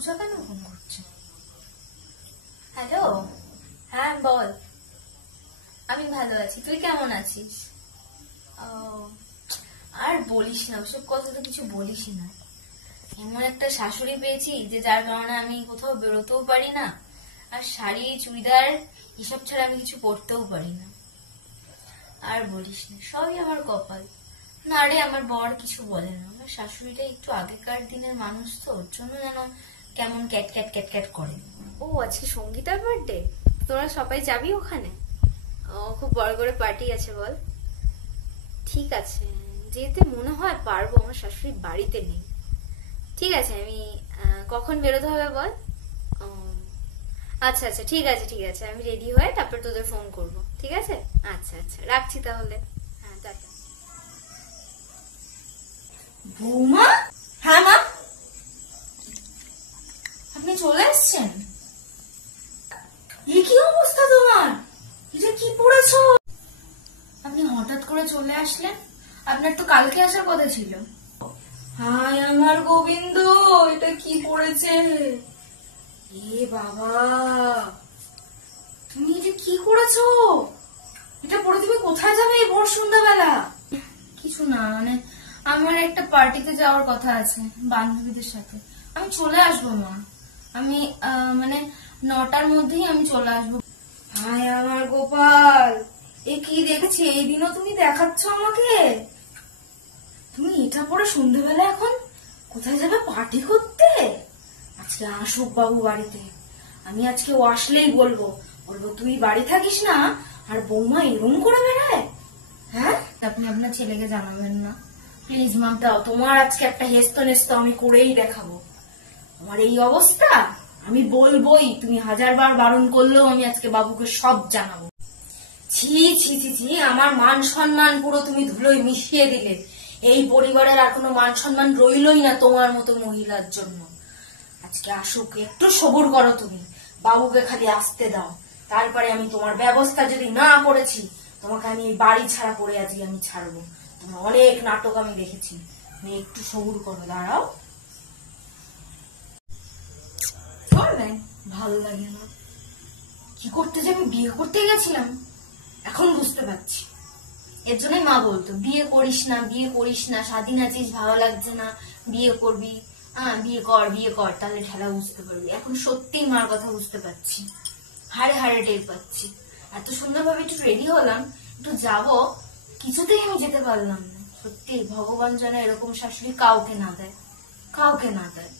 পূজা কেন ফোন করছে? হ্যালো, হ্যাঁ বল। আমি ভালো আছি, তুই কেমন আছিস? আর বলিস না, ওসব কথা তো কিছু বলিস না। এমন একটা শাশুড়ি পেয়েছি যে যার কারণে আমি কোথাও বেরোতেও পারি না, আর শাড়ি চুড়িদার এসব ছাড়া আমি কিছু পরতেও পারি না। আর বলিস না, সবই আমার কপাল। না রে, আমার বর কিছু বলে না। আমার শাশুড়িটা একটু আগেকার দিনের মানুষ, তো ওর জন্য যেন কেমন ক্যাট ক্যাট ক্যাট ক্যাট করে। ও আজকে সঙ্গীতার বার্থডে, তোরা সবাই যাবি ওখানে? ও খুব বড় করে পার্টি আছে বল। ঠিক আছে, যেতে মনে হয় পারবো, আমার শাশুড়ি বাড়িতে নেই। ঠিক আছে, আমি কখন বেরোতে হবে বল? ও, আচ্ছা আচ্ছা, ঠিক আছে ঠিক আছে, আমি রেডি হয়ে তারপর তোদের ফোন করব, ঠিক আছে? আচ্ছা আচ্ছা, রাখছি তাহলে। হ্যাঁ, টাটা। বৌমা? হ্যাঁ মা, আপনি চলে এসছেন? এ কি অবস্থা তোমার? এটা কি পড়েছো? আপনি হঠাৎ করে চলে আসলেন, আপনার তো কালকে আসার কথা ছিল। হায় আমার গোবিন্দ, এটা কি পড়েছে? এ বাবা, তুমি এটা কি করেছো? এটা পরে তুমি কোথায় যাবে এই ভোর সন্ধ্যাবেলা? কিছু না, মানে আমার একটা পার্টিতে যাওয়ার কথা আছে বান্ধবীদের সাথে। আমি চলে আসবো মা, আমি মানে 9টার মধ্যেই আমি চলে আসবো। হায় আমার গোপাল, এ কি দেখছি, এই দিনও তুমি দেখাচ্ছ আমাকে? তুমি এটা পরে সন্ধ্যেবেলা এখন কোথায় যাবে পার্টি করতে? আজকে আসুক বাবু বাড়িতে, আমি আজকে ও আসলেই বলবো তুই বাড়ি থাকিস না আর বৌমা এরম করে বেড়ায়। হ্যাঁ, আপনি আপনার ছেলেকে জানাবেন না প্লিজ মা। দাও, তোমার আজকে একটা হেস্ত নেস্ত আমি করেই দেখাবো। আমার এই অবস্থা আমি বলবোই, তুমি 1000বার বারণ করলেও আমি আজকে বাবুকে সব জানাবো। ছি ছি ছি ছি, আমার মান সম্মান পুরো তুমি ধুলোয় মিশিয়ে দিলে। এই পরিবারের আর কোনো মান সম্মান রইলই না তোমার মতো মহিলার জন্য। আজকে আসুক, একটু সবুর করো তুমি, বাবুকে খালি আসতে দাও, তারপরে আমি তোমার ব্যবস্থা যদি না করেছি তোমাকে আমি এই বাড়ি ছাড়া করে আজকে আমি ছাড়বো। তোমার অনেক নাটক আমি দেখেছি, তুমি একটু সবুর করো, দাঁড়াও। ভালো লাগে না, কি করতে যে আমি বিয়ে করতে গেছিলাম এখন বুঝতে পারছি। এর জন্যই মা বলতো বিয়ে করিস না, বিয়ে করিস না, স্বাধীন আছিস, ভালো লাগছে না, বিয়ে করবি, বিয়ে কর বিয়ে কর, তাহলে ঠেলা বুঝতে পারবি। এখন সত্যি মার কথা বুঝতে পারছি, হাড়ে হাড়ে টের পাচ্ছি। এত সুন্দরভাবে একটু রেডি হলাম, একটু যাব, কিছুতেই আমি যেতে পারলাম না। সত্যি ভগবান যেন এরকম শাশুড়ি কাউকে না দেয়, কাউকে না দেয়।